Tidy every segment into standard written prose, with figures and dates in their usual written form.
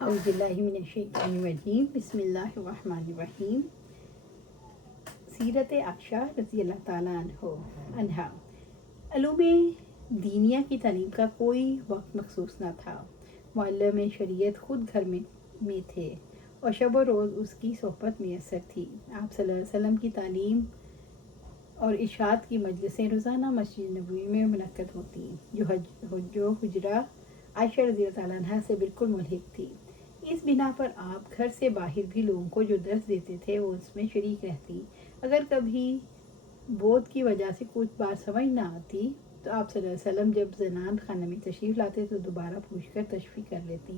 اعوذ باللہ من الشیطان الرجیم، بسم اللہ الرحمن الرحیم۔ سیرت عائشہ رضی اللہ تعالیٰ عنہا۔ علوم دینیہ کی تعلیم کا کوئی وقت مخصوص نہ تھا۔ معلم شریعت خود گھر میں تھے اور شب و روز اس کی صحبت میسر تھی۔ آپ صلی اللہ علیہ وسلم کی تعلیم اور ارشاد کی مجلسیں روزانہ مسجد نبوی میں منعقد ہوتی، جو حجرہ عائشہ رضی اللہ تعالیٰ عنہ سے بالکل ملحق تھی۔ اس بنا پر آپ گھر سے باہر بھی لوگوں کو جو درس دیتے تھے وہ اس میں شریک رہتی۔ اگر کبھی بودھ کی وجہ سے کچھ بات سمجھ نہ آتی تو آپ صلی اللہ علیہ وسلم جب زنان خانہ میں تشریف لاتے تو دوبارہ پوچھ کر تشفیع کر لیتی،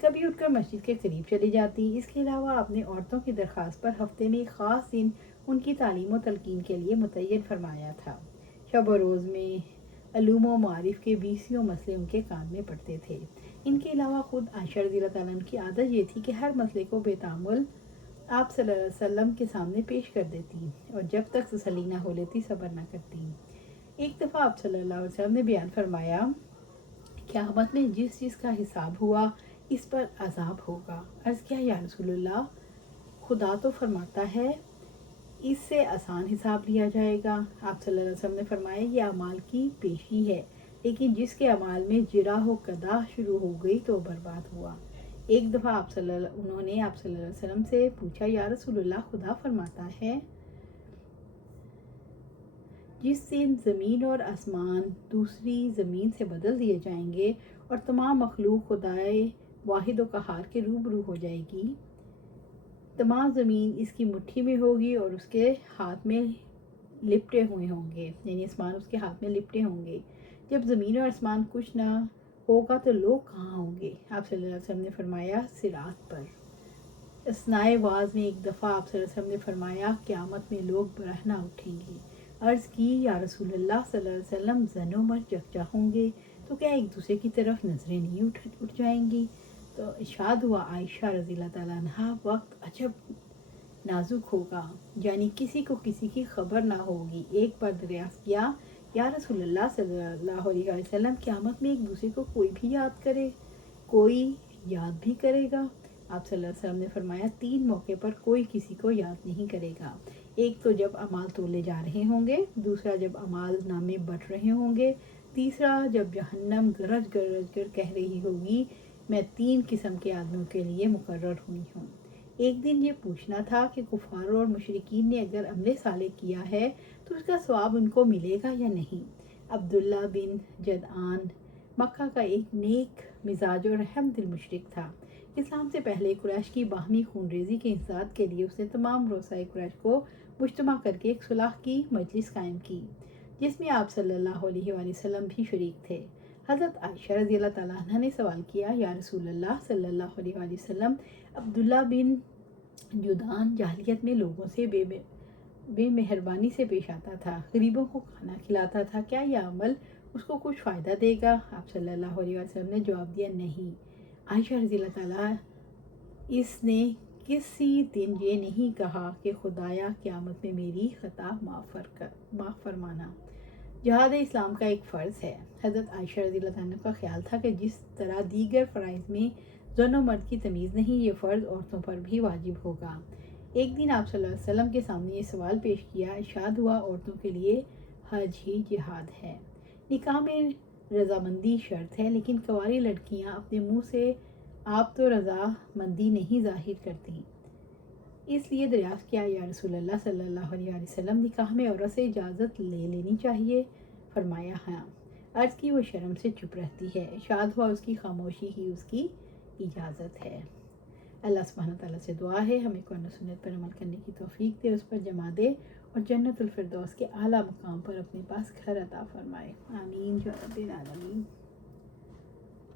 کبھی اٹھ کر مسجد کے قریب چلی جاتی۔ اس کے علاوہ اپنے عورتوں کی درخواست پر ہفتے میں ایک خاص دن ان کی تعلیم و تلقین کے لیے متعین فرمایا تھا۔ شب و روز میں علوم و معارف کے 20 مسئلے ان کے کان میں پڑتے تھے۔ ان کے علاوہ خود عائشہ رضی اللہ تعالیٰ عنہ کی عادت یہ تھی کہ ہر مسئلے کو بے تعامل آپ صلی اللہ علیہ وسلم کے سامنے پیش کر دیتی اور جب تک تسلی نہ ہو لیتی صبر نہ کرتی۔ ایک دفعہ آپ صلی اللہ علیہ وسلم نے بیان فرمایا، قیامت میں جس جس کا حساب ہوا اس پر عذاب ہوگا۔ عرض کیا یا رسول اللہ، خدا تو فرماتا ہے اس سے آسان حساب لیا جائے گا۔ آپ صلی اللہ علیہ وسلم نے فرمایا، یہ اعمال کی پیشی ہے، لیکن جس کے اعمال میں جرح و قدح شروع ہو گئی تو برباد ہوا۔ ایک دفعہ انہوں نے آپ صلی اللہ علیہ وسلم سے پوچھا، یا رسول اللہ، خدا فرماتا ہے جس دن زمین اور آسمان دوسری زمین سے بدل دیے جائیں گے اور تمام مخلوق خدائے واحد و قہار کے روبرو ہو جائے گی، تمام زمین اس کی مٹھی میں ہوگی اور اس کے ہاتھ میں لپٹے ہوئے ہوں گے، یعنی آسمان اس کے ہاتھ میں لپٹے ہوں گے۔ جب زمین اور آسمان کچھ نہ ہوگا تو لوگ کہاں ہوں گے؟ آپ صلی اللہ علیہ وسلم نے فرمایا، صراط پر۔ اثنائے واعظ میں ایک دفعہ آپ صلی اللہ علیہ وسلم نے فرمایا، قیامت میں لوگ برہنہ اٹھیں گے۔ عرض کی، یا رسول اللہ صلی اللہ علیہ وسلم، زن و مرد یکجا ہوں گے تو کیا ایک دوسرے کی طرف نظریں نہیں اٹھ جائیں گی؟ تو ارشاد ہوا، عائشہ رضی اللہ تعالیٰ عنہ، وقت عجب نازک ہوگا، یعنی کسی کو کسی کی خبر نہ ہوگی۔ ایک بار دریافت کیا، یا رسول اللہ صلی اللہ علیہ وسلم، قیامت میں ایک دوسرے کو کوئی بھی یاد کرے، کوئی یاد بھی کرے گا؟ آپ صلی اللہ علیہ وسلم نے فرمایا، 3 موقع پر کوئی کسی کو یاد نہیں کرے گا۔ ایک تو جب اعمال تولے جا رہے ہوں گے، دوسرا جب اعمال نامے بٹ رہے ہوں گے، تیسرا جب جہنم گرج گرج کر کہہ رہی ہوگی، میں 3 قسم کے آدمیوں کے لیے مقرر ہوئی ہوں۔ ایک دن یہ پوچھنا تھا کہ کفار اور مشرکین نے اگر عمل صالح کیا ہے تو اس کا ثواب ان کو ملے گا یا نہیں۔ عبداللہ بن جدعان مکہ کا ایک نیک مزاج اور رحم دل مشرک تھا۔ اسلام سے پہلے قریش کی باہمی خون ریزی کے انسداد کے لیے اس نے تمام رؤسائے قریش کو مجتمع کر کے ایک صلح کی مجلس قائم کی، جس میں آپ صلی اللہ علیہ وآلہ وسلم بھی شریک تھے۔ حضرت عائشہ رضی اللہ تعالیٰ عنہ نے سوال کیا، یا رسول اللہ صلی اللہ علیہ وآلہ وسلم، عبداللہ بن جدعان جاہلیت میں لوگوں سے بے مہربانی سے پیش آتا تھا، غریبوں کو کھانا کھلاتا تھا، کیا یہ عمل اس کو کچھ فائدہ دے گا؟ آپ صلی اللہ علیہ وسلم نے جواب دیا، نہیں۔ عائشہ رضی اللہ تعالیٰ، اس نے کسی دن یہ نہیں کہا کہ خدایا قیامت میں میری خطا معاف فرمانا۔ جہاد اسلام کا ایک فرض ہے۔ حضرت عائشہ رضی اللہ عنہ کا خیال تھا کہ جس طرح دیگر فرائض میں زن و مرد کی تمیز نہیں، یہ فرض عورتوں پر بھی واجب ہوگا۔ ایک دن آپ صلی اللہ علیہ وسلم کے سامنے یہ سوال پیش کیا، ارشاد ہوا، عورتوں کے لیے حج ہی جہاد ہے۔ نکاح میں رضامندی شرط ہے، لیکن کنواری لڑکیاں اپنے منہ سے آپ تو رضامندی نہیں ظاہر کرتی۔ اس لیے دریافت کیا، یا رسول اللہ صلی اللہ علیہ وسلم، نکاح میں عورت سے اجازت لے لینی چاہیے؟ فرمایا، ہاں۔ عرض کی، وہ شرم سے چپ رہتی ہے۔ ارشاد ہوا، اس کی خاموشی ہی اس کی اجازت ہے۔ اللہ سبحانہ تعالیٰ سے دعا ہے ہمیں قرآن و سنت پر عمل کرنے کی توفیق دے، اس پر جمع دے اور جنت الفردوس کے اعلیٰ مقام پر اپنے پاس گھر عطا فرمائے۔ آمین یا رب العالمین۔